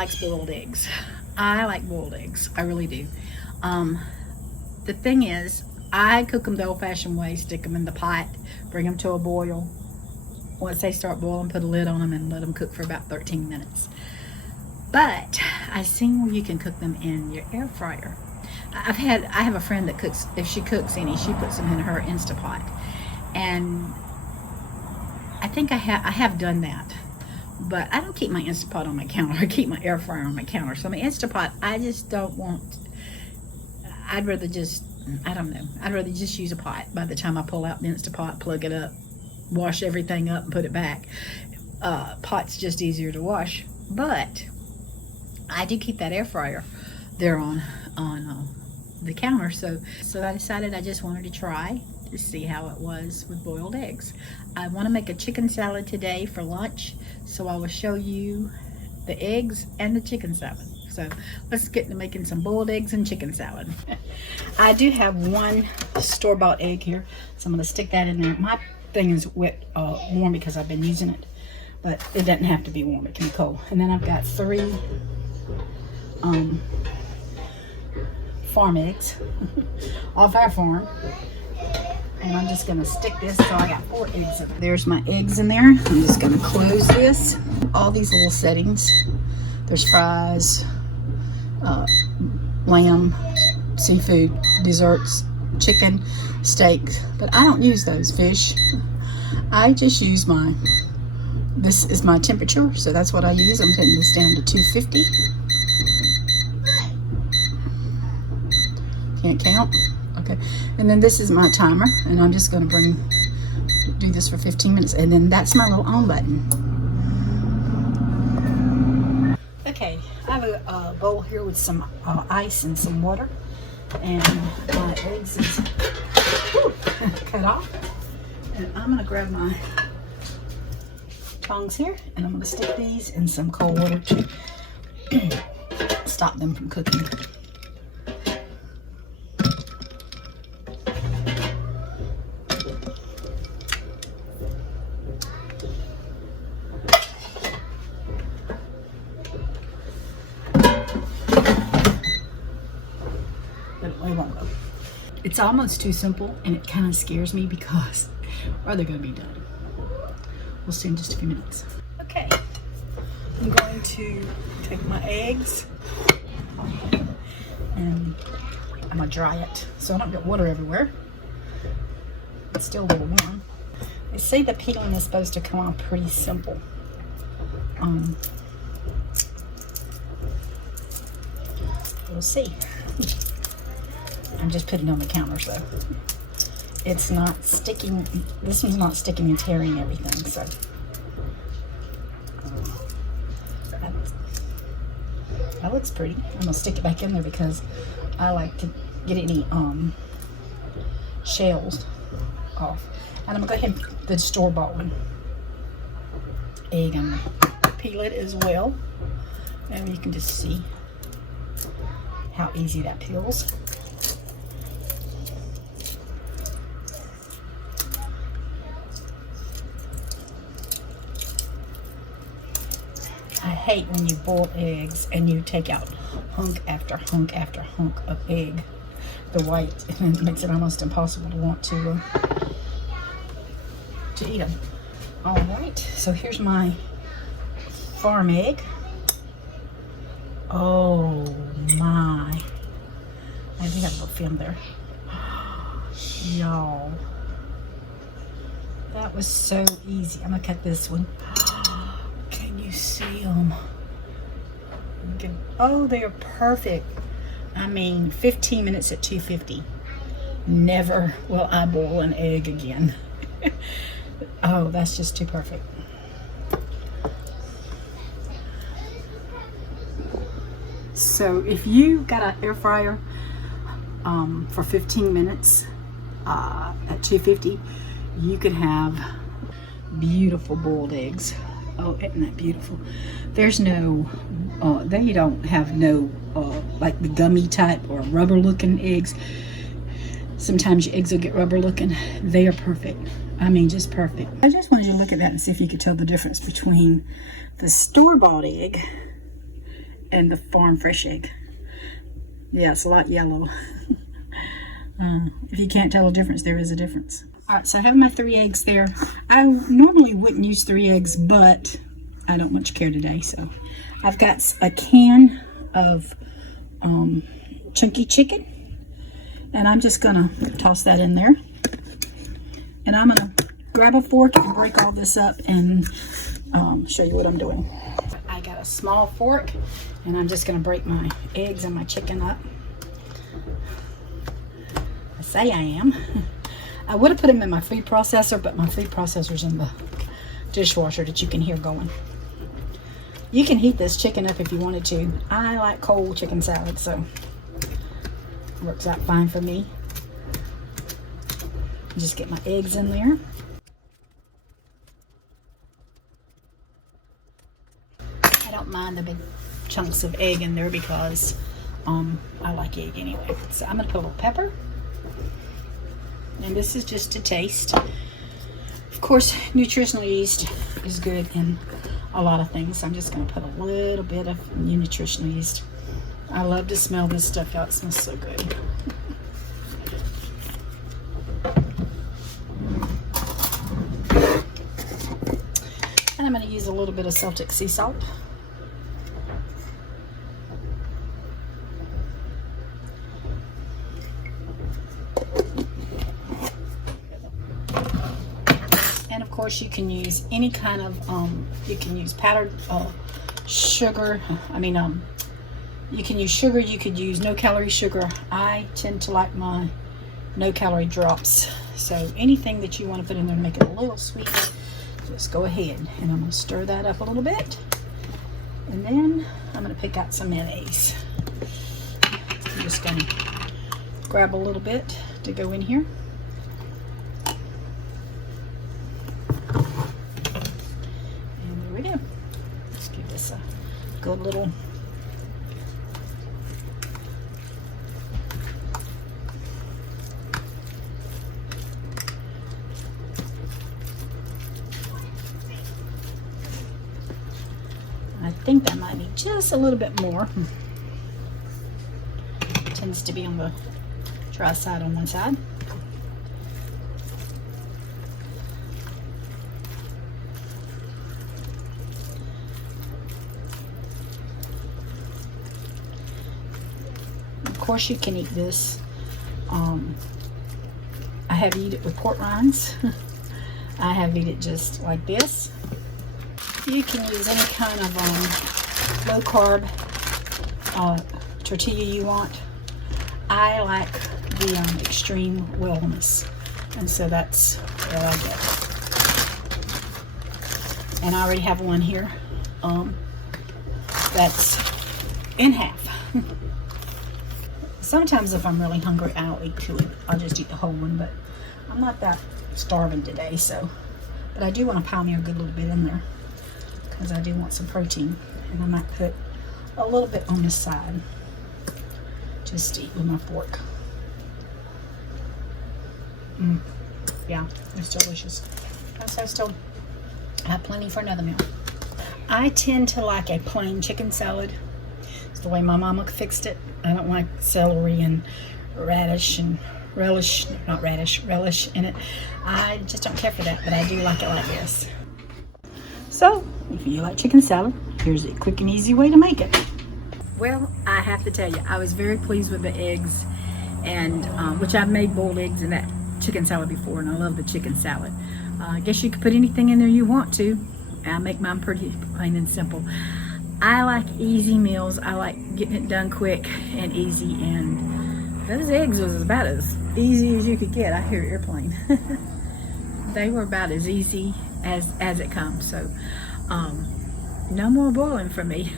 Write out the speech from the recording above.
likes boiled eggs. I like boiled eggs. I really do. The thing is, I cook them the old-fashioned way. Stick them in the pot, bring them to a boil. Once they start boiling, put a lid on them and let them cook for about 13 minutes. But I've seen where you can cook them in your air fryer. I have a friend that cooks, if she cooks any, she puts them in her Instapot. And I think I have done that. But I don't keep my Instapot on my counter. I keep my air fryer on my counter. So my Instapot, I just don't want, I'd rather just, I don't know. I'd rather just use a pot. By the time I pull out the Instapot, plug it up, wash everything up and put it back. Pot's just easier to wash. But I do keep that air fryer there on the counter. So I decided I just wanted to try to see how it was with boiled eggs. I want to make a chicken salad today for lunch, so I will show you the eggs and the chicken salad. So let's get to making some boiled eggs and chicken salad. I do have one store-bought egg here, so I'm going to stick that in there. My thing is wet, warm because I've been using it, but it doesn't have to be warm. It can be cold. And then I've got 3 farm eggs off our farm. And I'm just gonna stick this, so I got 4 eggs in there. There's my eggs in there. I'm just gonna close this. All these little settings. There's fries, lamb, seafood, desserts, chicken, steaks. But I don't use those fish. I just use this is my temperature, so that's what I use. I'm putting this down to 250. Can't count. Okay, and then this is my timer, and I'm just going to do this for 15 minutes, and then that's my little on button. Okay, I have a bowl here with some ice and some water, and my eggs is cut off, and I'm going to grab my tongs here, and I'm going to stick these in some cold water to stop them from cooking. It's almost too simple, and it kind of scares me because are they going to be done? We'll see in just a few minutes. Okay, I'm going to take my eggs and I'm going to dry it so I don't get water everywhere. It's still a little warm. They say the peeling is supposed to come out pretty simple. We'll see. I'm just putting it on the counter, so it's not sticking. This one's not sticking and tearing everything, so that looks pretty. I'm gonna stick it back in there because I like to get any shells off. And I'm gonna go ahead and put the store-bought one egg. I'm gonna peel it as well, and you can just see how easy that peels. I hate when you boil eggs and you take out hunk after hunk after hunk of egg, the white, and it makes it almost impossible to want to eat them. All right, so here's my farm egg. Oh my! I do have a little film there, y'all. That was so easy. I'm gonna cut this one. You see them? Oh, they are perfect. I mean, 15 minutes at 250. Never will I boil an egg again. Oh, that's just too perfect. So if you got an air fryer for 15 minutes at 250, you could have beautiful boiled eggs. Oh, isn't that beautiful? There's no, they don't have no, like the gummy type or rubber looking eggs. Sometimes your eggs will get rubber looking. They are perfect. I mean, just perfect. I just wanted you to look at that and see if you could tell the difference between the store-bought egg and the farm fresh egg. Yeah, it's a lot yellow. If you can't tell a difference, there is a difference. All right, so I have my 3 eggs there. I normally wouldn't use 3 eggs, but I don't much care today. So I've got a can of chunky chicken, and I'm just gonna toss that in there. And I'm gonna grab a fork and break all this up and show you what I'm doing. I got a small fork, and I'm just gonna break my eggs and my chicken up. I say I am. I would have put them in my food processor, but my food processor's in the dishwasher that you can hear going. You can heat this chicken up if you wanted to. I like cold chicken salad, so it works out fine for me. Just get my eggs in there. I don't mind the big chunks of egg in there because I like egg anyway. So I'm gonna put a little pepper. And this is just to taste. Of course, nutritional yeast is good in a lot of things. So I'm just gonna put a little bit of nutritional yeast. I love to smell this stuff, y'all. It smells so good. And I'm going to use a little bit of Celtic sea salt. And of course you can use any kind of, you can use powdered sugar. You can use sugar, you could use no-calorie sugar. I tend to like my no-calorie drops. So anything that you want to put in there to make it a little sweet, just go ahead. And I'm going to stir that up a little bit. And then I'm going to pick out some mayonnaise. I'm just going to grab a little bit to go in here. And there we go. Let's give this a good little I think that might need just a little bit more. It tends to be on the dry side on one side. Of course you can eat this. I have eaten it with pork rinds. I have eaten it just like this. You can use any kind of low carb tortilla you want. I like the extreme wellness, and so that's what I get. And I already have one here that's in half. Sometimes if I'm really hungry, I'll eat 2. I'll just eat the whole one, but I'm not that starving today, so. But I do want to pile me a good little bit in there, because I do want some protein, and I might put a little bit on this side just to eat with my fork. Yeah, it's delicious. So I still have plenty for another meal. I tend to like a plain chicken salad. It's the way my mama fixed it. I don't like celery and radish and relish in it. I just don't care for that, but I do like it like this. So, if you like chicken salad, here's a quick and easy way to make it. Well, I have to tell you, I was very pleased with the eggs, and which I've made boiled eggs in that chicken salad before, and I love the chicken salad. I guess you could put anything in there you want to. I make mine pretty plain and simple. I like easy meals. I like getting it done quick and easy, and those eggs was about as easy as you could get. I hear airplane. They were about as easy as it comes. So no more boiling for me.